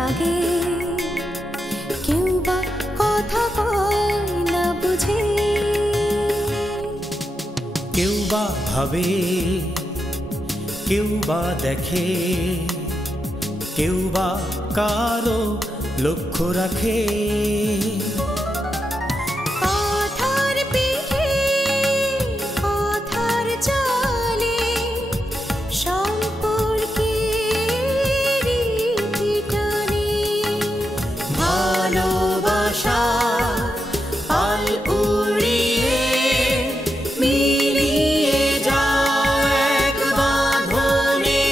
রাগে কেউ বা কথা কয় না বুঝে, কেউ বা ভাবে, কেউ বা দেখে, কেউ বা কারো লক্ষ্য রাখে। কথার পিঠে কথার চালে সম্পর্কের ইতি টানে, ভালোবাসা পাল উড়িয়ে মিলিয়ে যাও এক বাঁধনে।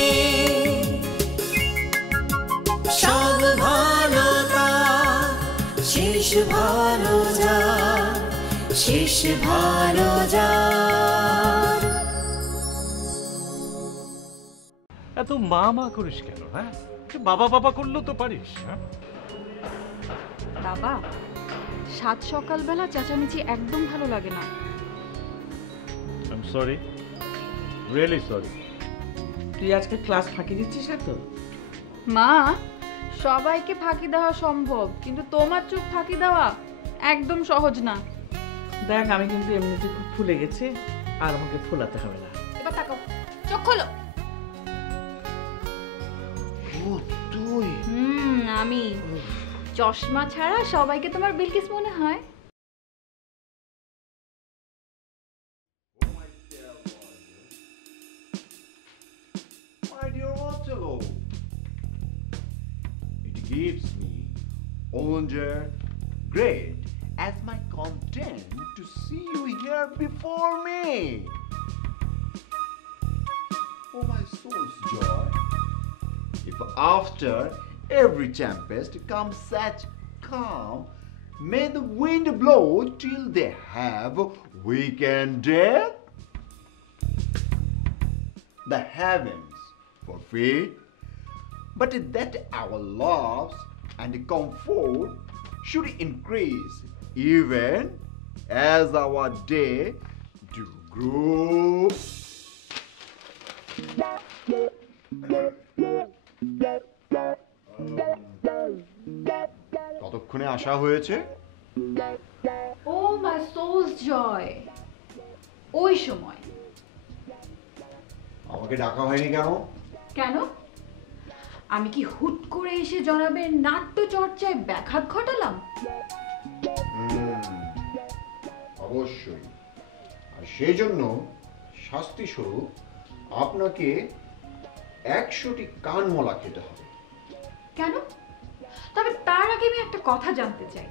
সব ভালো কাজ শেষ ভালো যা, শেষ ভালো যা। এত মা মা করিস কেন? হ্যাঁ, বাবা বাবা করলেও তো পারিস। হ্যাঁ বাবা, সাত সকালবেলা চেঁচামেচি একদম ভালো লাগে না। I am sorry, really sorry. তুই আজকে ক্লাস ফাঁকি দিচ্ছিস না তো? মা, সবাইকে ফাঁকি দেওয়া সম্ভব, কিন্তু তোমার চোখ ফাঁকি দেওয়া একদম সহজ না। দেখ, আমি কিন্তু এমনিতে খুব ফুলে গেছি, আর আমাকে ফোলাতে হবে না। এবার তাকাও, চোখ খোলো। তুই? আমি। চশমা ছাড়া সবাইকে তোমার বিলকিস মনে হয়? My dear Othello, it gives me wonder great as my content to see you here before me. Oh, my soul's joy, if after every tempest comes such calm, may the wind blow till they have weakened death. The heavens forfeit, but that our loves and comfort should increase even as our day do grow. কতক্ষণে আসা হয়েছে? ও মাই sols জয়, ওই সময়। আমাকে ডাকা হয়নি কেন? কেন? আমি কি হুট করে এসে জনাবের নাট্য চর্চায় ব্যাঘাত ঘটালাম? অবশ্যই। আর সেই জন্য শাস্তি স্বরূপ আপনাকে 100টি কানমলা খেতে হবে। কেন? তবে তার আগে আমি একটা কথা জানতে চাই।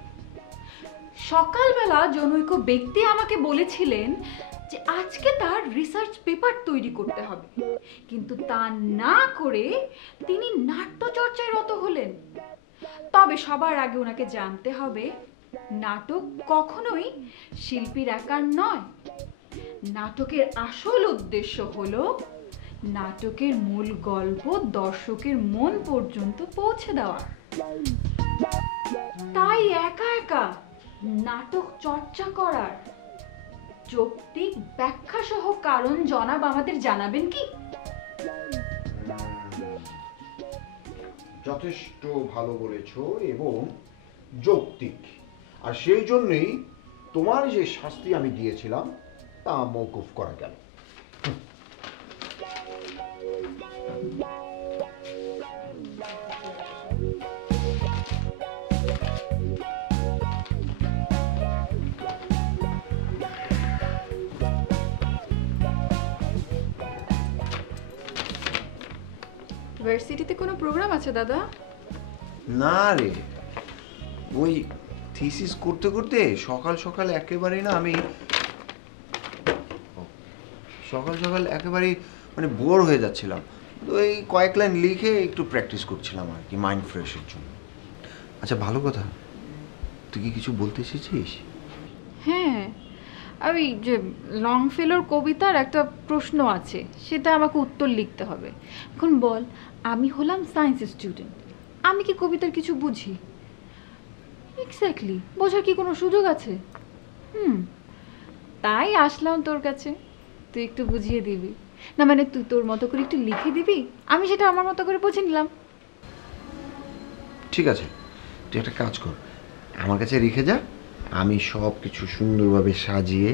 সকালবেলা জনৈক ব্যক্তি আমাকে বলেছিলেন যে আজকে তার রিসার্চ পেপার তৈরি করতে হবে, কিন্তু তা না করে তিনি নাট্য চর্চায় রত হলেন। তবে সবার আগে ওনাকে জানতে হবে নাটক কখনোই শিল্পীর একার নয়। নাটকের আসল উদ্দেশ্য হলো নাটকের মূল গল্প দর্শকের মন পর্যন্ত পৌঁছে দেওয়া। তাই একা একা নাটক চর্চা করার যৌক্তিক ব্যাখ্যা সহ কারণ জনাব আমাদের জানাবেন কি? যথেষ্ট ভালো বলেছো এবং যৌক্তিক। আর সেই জন্যই তোমার যে শাস্তি আমি দিয়েছিলাম তা মওকুফ করা গেল। ইউনিভার্সিটিতে কোনো প্রোগ্রাম আছে দাদা? না রে, ওই থিসিস করতে করতে সকাল সকাল একেবারে না আমি সকাল সকাল একেবারে মানে বোর হয়ে যাচ্ছিলাম। তো এই কয়েক লাইন লিখে একটু প্র্যাকটিস করছিলাম আর কি, মাইন্ড ফ্রেশের জন্য। আচ্ছা, ভালো কথা, তুই কি কিছু বলতে এসেছিস? হ্যাঁ, ওই যে লংফেলোর কবিতার একটা প্রশ্ন আছে, সেটা আমাকে উত্তর লিখতে হবে। এখন বল, আমি হলাম সায়েন্স স্টুডেন্ট, আমি কি কবিতার কিছু বুঝি? এক্স্যাক্টলি, বোঝার কি কোনো সুযোগ আছে? তাই আসলাম তোর কাছে, তুই একটু বুঝিয়ে দিবি না? মানে তুই তোর মতো করে একটু লিখে দিবি, আমি সেটা আমার মতো করে বুঝে নিলাম। ঠিক আছে, তুই একটা কাজ কর, আমার কাছে রেখে যা, আমি সব কিছু সুন্দরভাবে সাজিয়ে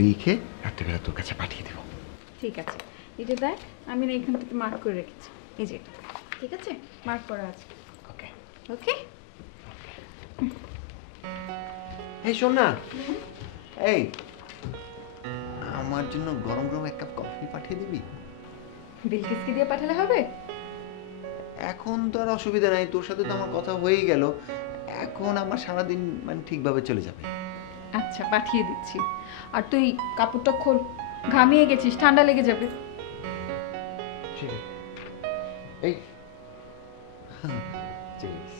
লিখে রাত্রেবেলা তোর কাছে পাঠিয়ে দেবো। ঠিক আছে, এটা দেখ, আমি না এখান থেকে মার্ক করে রেখেছি, এই যে এটা। ঠিক আছে, মার্ক করা আছে। ওকে ওকে। এই শোন না, এই আমার জন্য গরম গরম এক কাপ কফি পাঠিয়ে দিবি? বিলকিসকে দিয়ে পাঠালে হবে? এখন তো আর অসুবিধা নাই, তোর সাথে তো আমার কথা হয়েই গেল, এখন আমার সারাদিন মানে ঠিকভাবে চলে যাবে। আচ্ছা, পাঠিয়ে দিচ্ছি। আর তুই কাপড়টা খোল, ঘামিয়ে গেছিস, ঠান্ডা লেগে যাবে। ঠিক আছে, এই চলে এসেছি।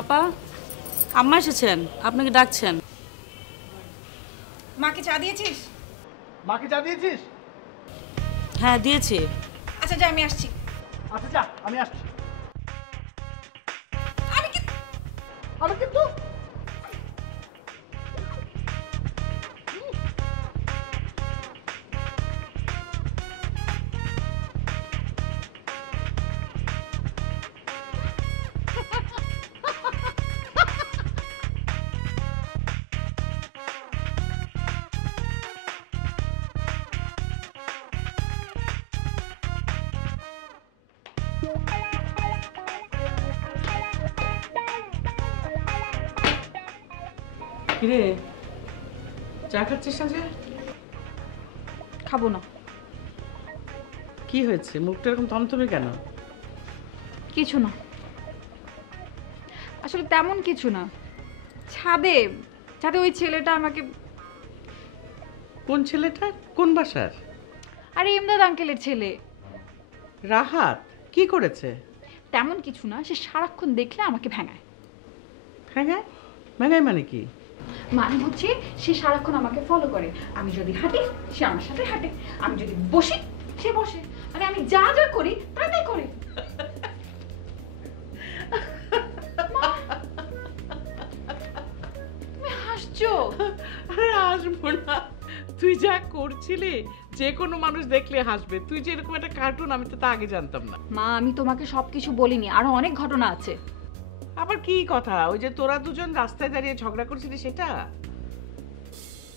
আপা, আম্মা এসেছেন, আপনাকে ডাকছেন। মাকে চা দিয়েছিস? মাকে চা দিয়েছিস? হ্যাঁ দিয়েছি। আচ্ছা যা, আমি আসছি। আচ্ছা যা, আমি আসছি। আমি কিন্তু কিরে, চা খাচ্ছিস না যে? খাবো না। কি হয়েছে, মুখটা এরকম থমথমে কেন? কিছু না, আসলে তেমন কিছু না। ছাদে ছাদে ওই ছেলেটা আমাকে। কোন ছেলেটা? কোন বাসার? আরে ইমদাদ আঙ্কেলের ছেলে। রাহাত কি করেছে? তেমন কিছু না, সে সারাক্ষণ দেখলে আমাকে ভেঙায়। ভেঙায়? ভেঙায় মানে কি? মানে হচ্ছে সে সারাক্ষণ আমাকে ফলো করে। আমি যদি হাঁটি সে আমার সাথে হাঁটে, আমি যদি বসি সে বসে, মানে আমি যা যা করি তাই তাই করে। তুমি হাসছো? আরে হাসবো না, তুই যা করছিলি যে কোনো মানুষ দেখলে হাসবে। তুই যে এরকম একটা কার্টুন, আমি তো তা আগে জানতাম না। মা, আমি তোমাকে সবকিছু বলিনি, আরো অনেক ঘটনা আছে। আবার কি কথা? ওই যে তোরা দুজন রাস্তায় দাঁড়িয়ে ঝগড়া করছিলি সেটা?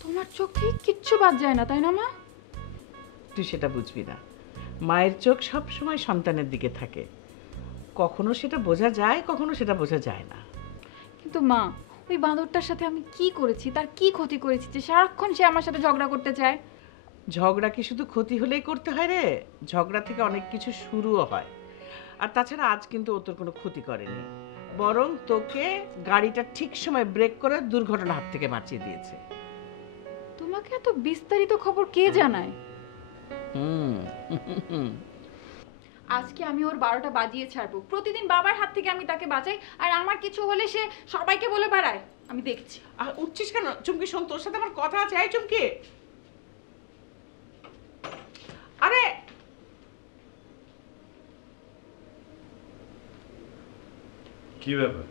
তোমার চোখ থেকে কিচ্ছু বাদ যায় না, তাই না মা? তুই সেটা বুঝবি না। মায়ের চোখ সব সময় সন্তানের দিকে থাকে, কখনো সেটা বোঝা যায়, কখনো সেটা বোঝা যায় না। কিন্তু মা, ওই বাঁদরটার সাথে আমি কি করেছি, তার কি ক্ষতি করেছি যে সারাক্ষণ সে আমার সাথে ঝগড়া করতে চায়? ঝগড়া কি শুধু ক্ষতি হলেই করতে হয় রে? ঝগড়া থেকে অনেক কিছু শুরুও হয়। আর তাছাড়া আজ কিন্তু ও তোর কোনো ক্ষতি করেনি, বরং তোকে গাড়িটা ঠিক সময় ব্রেক করে দুর্ঘটনার হাত থেকে বাঁচিয়ে দিয়েছে। তোমাকে এত বিস্তারিত খবর কে জানায়? আজকে আমি ওর 12টা বাজিয়ে ছাড়বো। প্রতিদিন বাবার হাত থেকে আমি তাকে বাঁচাই, আর আমার কিছু হলে সে সবাইকে বলে বেড়ায়। আমি দেখছি। আর উঠছিস কেন? চুমকি শোন, তোর সাথে আমার কথা আছে। এই চুমকি, আরে কি ব্যাপার,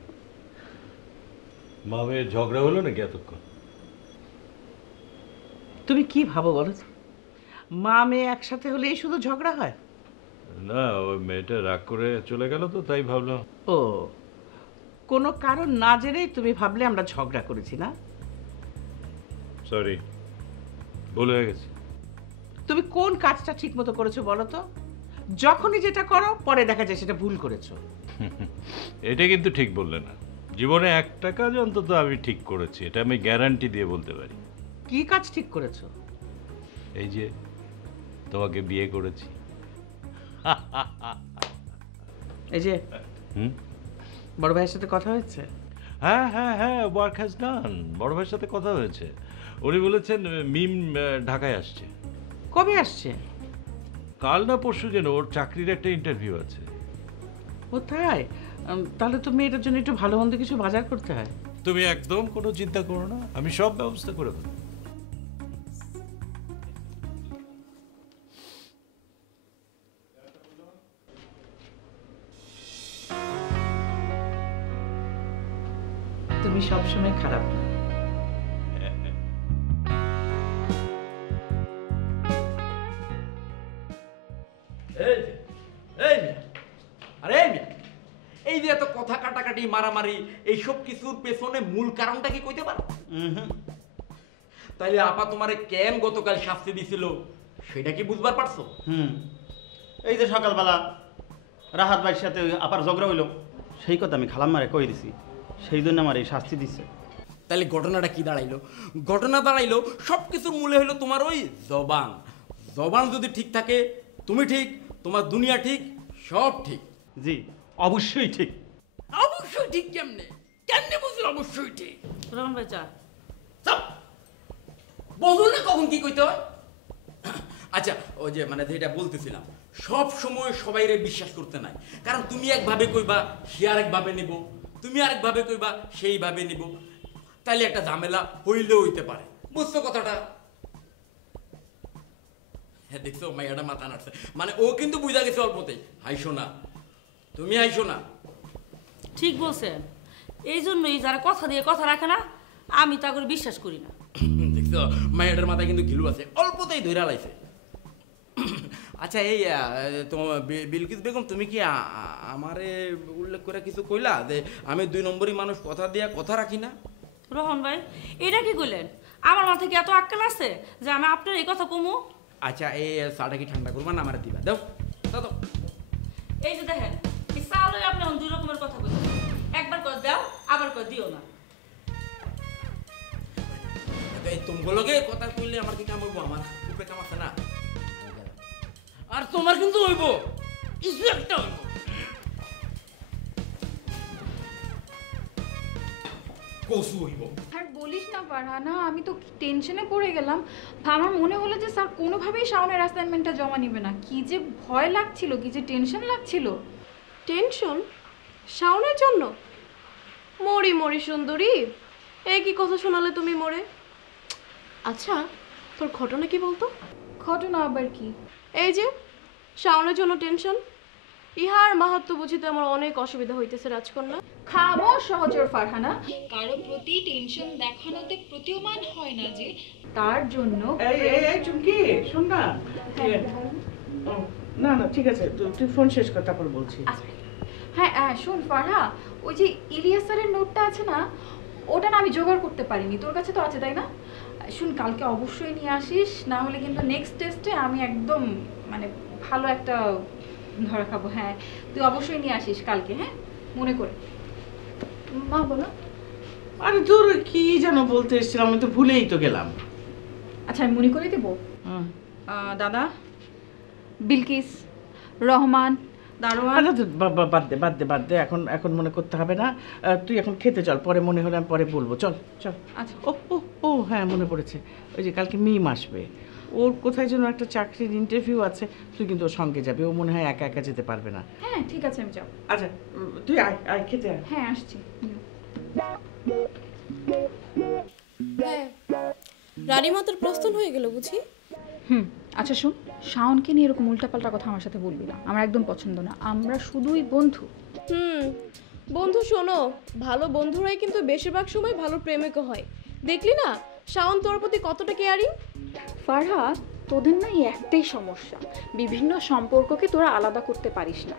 মা মেয়ের ঝগড়া হলো নাকি এতক্ষণ? তুমি কি ভাবো বলো? মা মেয়ে একসাথে হলেই শুধু ঝগড়া হয়? না, ওই মেয়েটা রাগ করে চলে গেল তো তাই ভাবলাম। ও, কোনো কারণ না জেনেই তুমি ভাবলে আমরা ঝগড়া করেছি না? সরি, ভুল হয়ে গেছে। তুমি কোন কাজটা ঠিক মতো করেছো বলো তো? যখনই যেটা করো পরে দেখা যায় সেটা ভুল করেছো। এটা কিন্তু ঠিক বললে না। জীবনে একটা কাজ অন্তত আমি ঠিক করেছি, এটা আমি গ্যারান্টি দিয়ে বলতে পারি। কি কাজ ঠিক করেছো? এই যে তোমাকে বিয়ে করেছি। এই যে হুম, বড় ভাইয়ের সাথে কথা হয়েছে? হ্যাঁ হ্যাঁ হ্যাঁ, ওয়ার্ক হ্যাজ ডান। বড় ভাইয়ের সাথে কথা হয়েছে। উনি বলেছেন মিম ঢাকায় আসছে। কবে আসছে? কাল না পরশু যেন ওর চাকরির একটা ইন্টারভিউ আছে। কোথায়? তাহলে তো মেয়েটার জন্য একটু ভালো মন্দ কিছু বাজার করতে হয়। তুমি একদম কোনো চিন্তা করো না, আমি সব ব্যবস্থা করে দেবো। তুমি সবসময় খারাপ না। এই যে এত কথা কাটাকাটি মারামারি এইসব কিছুর পেছনে মূল কারণটা কি কইতে পারো? তাইলে আপা তোমারে কেন গতকাল শাস্তি দিছিল সেটা কি বুঝবার পারছো? এই যে সকালবেলা রাহাত ভাইয়ের সাথে আপার ঝগড়া হইলো, সেই কথা আমি খালাম্মারে কই দিছি, সেই জন্য আমার এই শাস্তি দিচ্ছে। তাহলে ঘটনাটা কি দাঁড়াইলো? ঘটনা দাঁড়াইলো সব কিছুর মূলে হইলো তোমার ওই জবান। জবান যদি ঠিক থাকে, তুমি ঠিক, তোমার দুনিয়া ঠিক, সব ঠিক। জি অবশ্যই ঠিক। অবশ্যই ঠিক কেমনে? কেমনে বুঝলো অবশ্যই ঠিক? রহমান ভাই চা। বলুন না কখন কি কইতে হয়। আচ্ছা, ওই যে মানে যেটা বলতেছিলাম, সব সময় সবাইরে বিশ্বাস করতে নাই। কারণ তুমি একভাবে কইবা, সে আরেকভাবে নিব, তুমি আরেকভাবে কইবা, সেইভাবে নিব। তাইলে একটা ঝামেলা হইলেও হইতে পারে। বুঝছো কথাটা? হ্যাঁ, দেখছো মাইয়াটা মাথা নাড়ছে। মানে ও কিন্তু বুঝা গেছে অল্পতেই। হাইসো না, তুমি হাইসো না। ঠিক বলছেন, এই জন্যই যারা কথা দিয়ে কথা রাখে না, আমি তা করে বিশ্বাস করি না। দেখছো মাইয়াটার মাথায় কিন্তু ঘিলু আছে, অল্পতেই ধইরা লাইছে। আচ্ছা, এই তোমার বিলকিস বেগম, তুমি কি আমারে উল্লেখ করে কিছু কইলা যে আমি 2 নম্বরই মানুষ, কথা দিয়া কথা রাখি না? রোহন ভাই, এটা কি কইলেন? আমার মাথায় কি এত আক্কেল আছে যে আমি আপনার এই কথা কমু? আচ্ছা, এই চাটা কি ঠান্ডা করবা না আমার দিবা? দাও দাও। এই যে দেখেন, এই চালই আপনি 2 রকমের কথা কইছেন। একবার কই দাও, আবার কই দিও না। এই তোমাগুলোকে কথা কইলে আমার কি কাম হইব? আমার উপরে কাম আছে না? আর তোমার কিন্তু হইব, কিছু একটা হইব। কসু হইব। আর বলিস না ফারহানা, আমি তো টেনশনে পড়ে গেলাম। আমার মনে হলো যে স্যার কোনোভাবেই শাওনের অ্যাসাইনমেন্টটা জমা নেবে না। কি যে ভয় লাগছিল, কি যে টেনশন লাগছিল। টেনশন? শাওনের জন্য? মরি মরি সুন্দরী, এই কি কথা শোনালে তুমি মোরে? আচ্ছা, তোর ঘটনা কি বলতো? ঘটনা আবার কি? এই যে শাওনের জন্য টেনশন, ইহার মাহাত্ম্য বুঝিতে আমার অনেক অসুবিধা হইতেছে রাজকন্যা। খামোশ সহচর ফারহানা, কারো প্রতি টেনশন দেখানোতে প্রতীয়মান হয় না যে তার জন্য। এই চুমকি, শোন না। না না, ঠিক আছে, তুই ফোন শেষ কর, তারপর বলছি। হ্যাঁ শোন ফারহা, ওই যে ইলিয়াস স্যারের নোটটা আছে না, ওটা না আমি জোগাড় করতে পারিনি। তোর কাছে তো আছে তাই না? শুন, কালকে অবশ্যই নিয়ে আসিস, না হলে কিন্তু নেক্সট টেস্টে আমি একদম মানে ভালো একটা ধরা খাবো। হ্যাঁ, তুই অবশ্যই নিয়ে আসিস কালকে, হ্যাঁ মনে করে। মা বলো। আরে তোর কি যেন বলতে এসেছিলাম, আমি তো ভুলেই তো গেলাম। আচ্ছা, আমি মনে করে দেবো। দাদা, বিলকিস, রহমান, দারোয়ান। বাদ দে, এখন মনে করতে হবে না। তুই এখন খেতে চল, পরে মনে হলে আমি পরে বলবো। চল চল। আচ্ছা। ও হ্যাঁ, মনে পড়েছে, ওই যে কালকে মিম আসবে, ওর কোথায় যেন একটা চাকরির ইন্টারভিউ আছে, তুই কিন্তু ওর সঙ্গে যাবি। ও মনে হয় একা একা যেতে পারবে না। হ্যাঁ ঠিক আছে, আমি যাবো। আচ্ছা, তুই আয় খেতে আয়। হ্যাঁ আসছি। রানীমা তোর প্রস্থান হয়ে গেল বুঝি? আচ্ছা শোন, শাওনকে নিয়ে এরকম উল্টাপাল্টা কথা আমার সাথে বলবি না, আমার একদম পছন্দ না। আমরা শুধুই বন্ধু। বন্ধু শোনো, ভালো বন্ধুরাই কিন্তু বেশিরভাগ সময় ভালো প্রেমিকও হয়। দেখলি না শাওন তোর প্রতি কতটা কেয়ারিং? ফারহা, তোদের না এই একটাই সমস্যা, বিভিন্ন সম্পর্ককে তোরা আলাদা করতে পারিস না।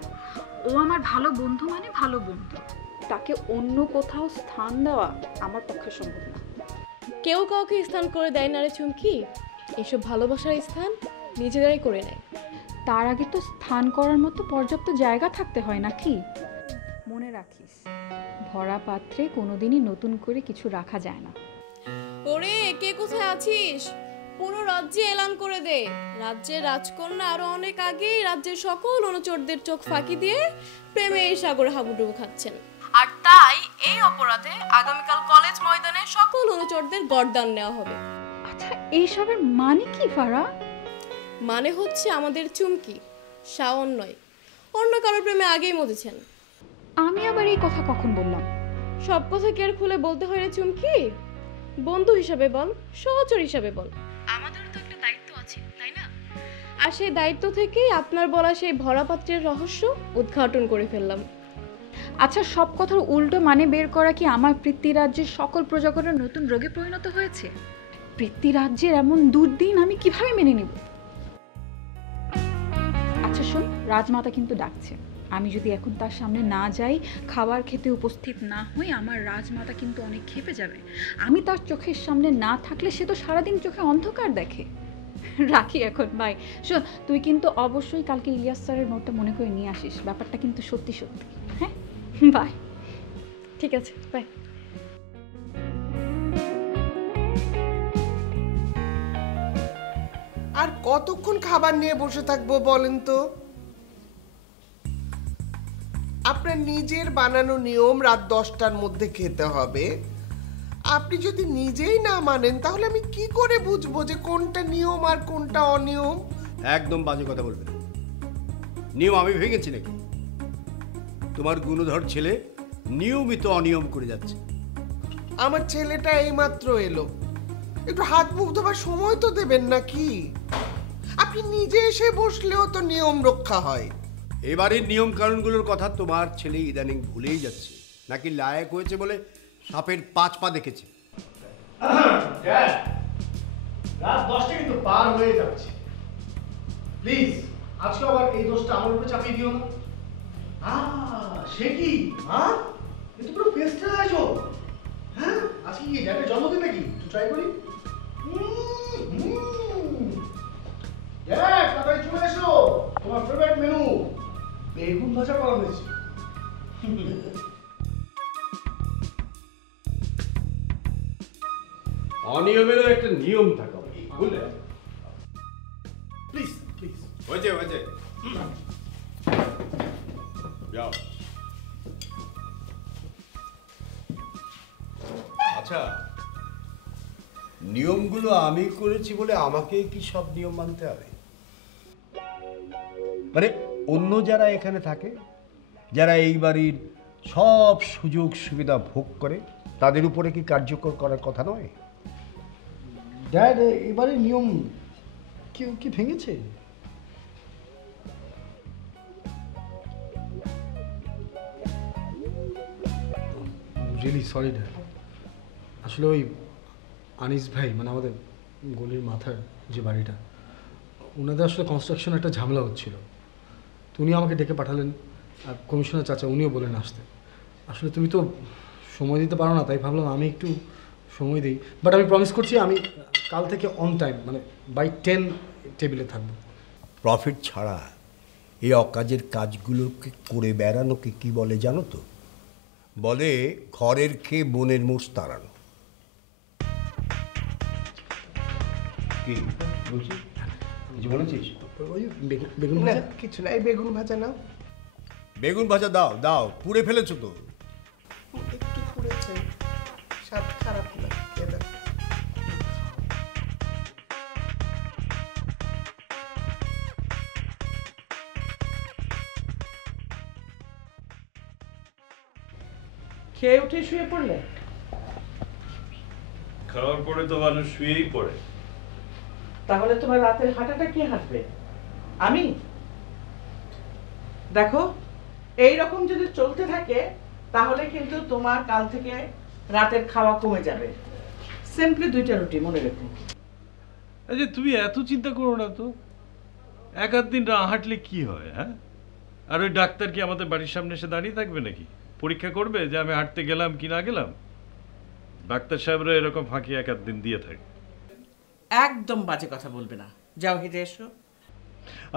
ও আমার ভালো বন্ধু মানে ভালো বন্ধু, তাকে অন্য কোথাও স্থান দেওয়া আমার পক্ষে সম্ভব না। কেউ কাউকে স্থান করে দেয় না রে চুমকি, এসব ভালোবাসার স্থান নিজেরাই করে নেয়। তার আগে তো স্থান করার মতো পর্যাপ্ত জায়গা থাকতে হয় নাকি? মনে রাখিস, ভরা পাত্রে কোনোদিনই নতুন করে কিছু রাখা যায় না। ওরে কে কোথায় আছিস? পুরো রাজ্যে এলান করে দে, রাজ্যের রাজকন্যা আরো অনেক আগেই রাজ্যের সকল অনুচরদের চোখ ফাঁকি দিয়ে প্রেমে এই সাগরে হাবুডুবু খাচ্ছেন। আর তাই এই অপরাধে আগামীকাল কলেজ ময়দানে সকল অনুচরদের গর্দান নেওয়া হবে। আচ্ছা, এইসবের মানে কি ফারা? মানে হচ্ছে আমাদের চুমকি শাওন নয়, অন্য কারোর প্রেমে আগেই মজেছেন। আমি আবার এই কথা কখন বললাম? সব কথা কি আর খুলে বলতে হয় রে চুমকি? বন্ধু হিসাবে বল, সহচর হিসাবে বল, আমাদেরও তো একটা দায়িত্ব আছে, তাই না? আর সেই দায়িত্ব থেকেই আপনার বলা সেই ভরা পাত্রের রহস্য উদ্ঘাটন করে ফেললাম। আচ্ছা, সব কথার উল্টো মানে বের করা কি আমার পৃথ্বীরাজ্যের সকল প্রজাগণের নতুন রোগে পরিণত হয়েছে? পৃথ্বীরাজ্যের এমন দুর্দিন আমি কিভাবে মেনে নিব? আচ্ছা শোন, রাজমাতা কিন্তু ডাকছে। আমি যদি এখন তার সামনে না যাই, খাবার খেতে উপস্থিত না হই, আমার রাজমাতা কিন্তু অনেক ক্ষেপে যাবে। আমি তার চোখের সামনে না থাকলে সে তো সারাদিন চোখে অন্ধকার দেখে। রাখি এখন, বাই। শোন, তুই কিন্তু অবশ্যই কালকে ইলিয়াস স্যারের নোটটা মনে করে নিয়ে আসিস। ব্যাপারটা কিন্তু সত্যি সত্যি। হ্যাঁ, বাই। ঠিক আছে, বাই। আর কতক্ষণ খাবার নিয়ে বসে থাকবো বলেন তো? আপনার নিজের বানানো নিয়ম রাত 10টার মধ্যে খেতে হবে। আপনি যদি নিজেই না মানেন তাহলে আমি কি করে বুঝবো যে কোনটা নিয়ম আর কোনটা অনিয়ম? একদম বাজে কথা বলবেন। নিয়ম আমি ভেঙেছি নাকি? তোমার গুণধর ছেলে নিয়মিত অনিয়ম করে যাচ্ছে। আমার ছেলেটা এইমাত্র এলো, একটু হাত মুখ ধোবার সময় তো দেবেন নাকি? আপনি নিজে এসে বসলেও তো নিয়ম রক্ষা হয়। এবারের নিয়ম কানুনগুলোর কথা তোমার ছেলে ইদানিং ভুলেই যাচ্ছে। নাকি লায়ক হয়েছে বলে সাপের 5 পা দেখেছে। রাত 10টা কিন্তু পার হয়ে যাচ্ছে। প্লিজ আজকে আবার এই দোষটা আমার উপরে চাপিয়ে দিও না। সে কি? এ তো পুরো ফেস্টের আয়োজন। হ্যাঁ, আজকে কি ড্যাডের জন্মদিন নাকি? একটু ট্রাই করি। ড্যাড, তাড়াতাড়ি চলে এসো। তোমার ফেভারিট মেনু বেগুন ভাজা করা হয়েছে। অনিয়মেরও একটা নিয়ম থাকা বুঝলে? Please please. হয়েছে হয়েছে, যাও। আচ্ছা, নিয়মগুলো আমি করেছি বলে আমাকে কি সব নিয়ম মানতে হবে? মানে অন্য যারা এখানে থাকে, যারা এই বাড়ির সব সুযোগ সুবিধা ভোগ করে, তাদের উপরে কি কার্যকর করার কথা নয়? ড্যাড, এবারে নিয়ম কেউ কি ভেঙেছে? Really sorry dad. আসলে ওই আনিস ভাই, মানে আমাদের গলির মাথার যে বাড়িটা, ওনাদের আসলে কনস্ট্রাকশন একটা ঝামেলা হচ্ছিল। তো উনি আমাকে ডেকে পাঠালেন, আর কমিশনার চাচা উনিও বলেন আসতে। আসলে তুমি তো সময় দিতে পারো না, তাই ভাবলাম আমি একটু সময় দিই। বাট আমি প্রমিস করছি আমি কাল থেকে অন টাইম, মানে বাই 10 টেবিলে থাকবো। প্রফিট ছাড়া এই অকাজের কাজগুলোকে করে বেড়ানোকে কি বলে জানো তো? বলে ঘরের খেয়ে বনের মোষ তাড়ানো। কি বলছিস? কিছু বলেছিস? বেগুন ভাজা? কিছু না, এই বেগুন ভাজা নাও। বেগুন ভাজা দাও দাও, পুড়ে ফেলেছো তো। একটু পুড়েছে, স্বাদ খারাপ না, খেয়ে দাও। খেয়ে উঠে শুয়ে পড়লে? খাওয়ার পরে তো মানুষ শুয়েই পড়ে। তাহলে তোমার রাতের হাঁটাটা কে হাঁটবে? আমি? দেখো, এই রকম যদি চলতে থাকে তাহলে কিন্তু তোমার কাল থেকে রাতের খাওয়া কমে যাবে। সিম্পলি 2টা রুটি, মনে রেখো। আচ্ছা, তুমি এত চিন্তা করো না তো। 1-8 দিন না হাঁটলে কি হয়? হ্যাঁ, আর ওই ডাক্তার কি আমাদের বাড়ির সামনে এসে দাঁড়িয়ে থাকবে নাকি? পরীক্ষা করবে যে আমি হাঁটতে গেলাম কি না গেলাম? ডাক্তার সাহেবরা এরকম ফাঁকি এক আধ দিন দিয়ে থাকে। একদম বাজে কথা বলবে না, যাও হেঁটে এসো।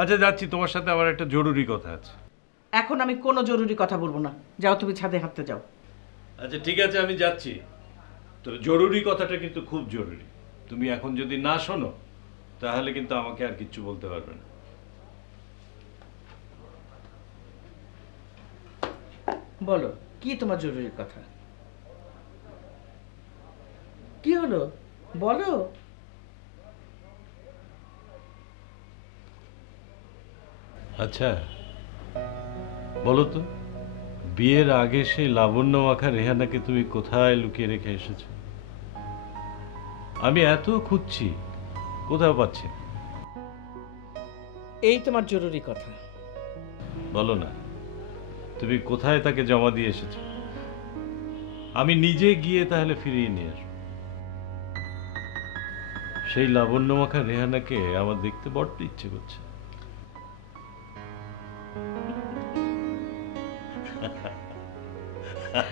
আচ্ছা যাচ্ছি, তোমার সাথে আমার একটা জরুরি কথা আছে। এখন আমি কোনো জরুরি কথা বলবো না, যাও তুমি ছাদে হাঁটতে যাও। আচ্ছা ঠিক আছে, আমি যাচ্ছি। তো জরুরি কথাটা কিন্তু খুব জরুরি। তুমি এখন যদি না শোনো তাহলে কিন্তু আমাকে আর কিচ্ছু বলতে পারবে না। বলো কি তোমার জরুরি কথা? কি হলো বলো। আচ্ছা বলো তো, বিয়ের আগে সেই লাবণ্য মাখা রেহানাকে তুমি কোথায় লুকিয়ে রেখে এসেছো? আমি এত খুঁজছি, কোথাও পাচ্ছি না। এই তোমার জরুরি কথা, বলো না, তুমি কোথায় তাকে জমা দিয়ে এসেছো? আমি নিজে গিয়ে তাহলে ফিরিয়ে নিয়ে আসবো। সেই লাবণ্য মাখা রেহানাকে আমার দেখতে বড্ড ইচ্ছে করছে।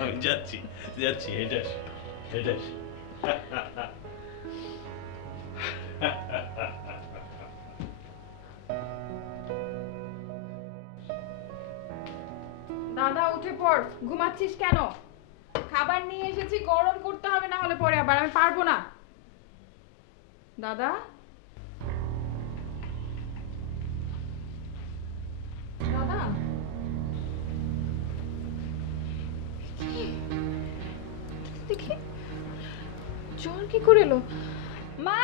আমি যাচ্ছি যাচ্ছি, এটা এটা দাদা উঠে পড়, ঘুমাচ্ছিস কেন? খাবার নিয়ে এসেছি, গরম করতে হবে, না হলে পরে আবার আমি পারবো না। দাদা দাদা দেখি জ্বর কি করে এলো? মা,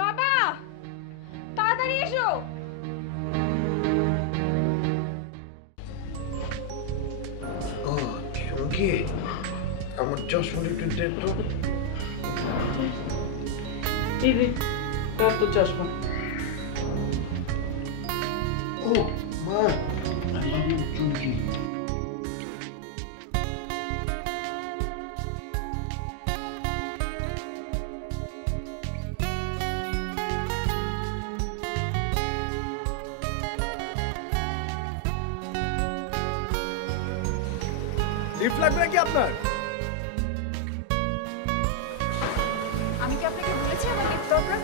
বাবা, তাড়াতাড়ি এসো। আমার চশমাটা একটু দেখ তো। এই রে কার তো চশমা? ও মা, চুমকি। লিফট লাগবে নাকি আপনার? আমি কি আপনাকে বলেছি আমার লিফট দরকার?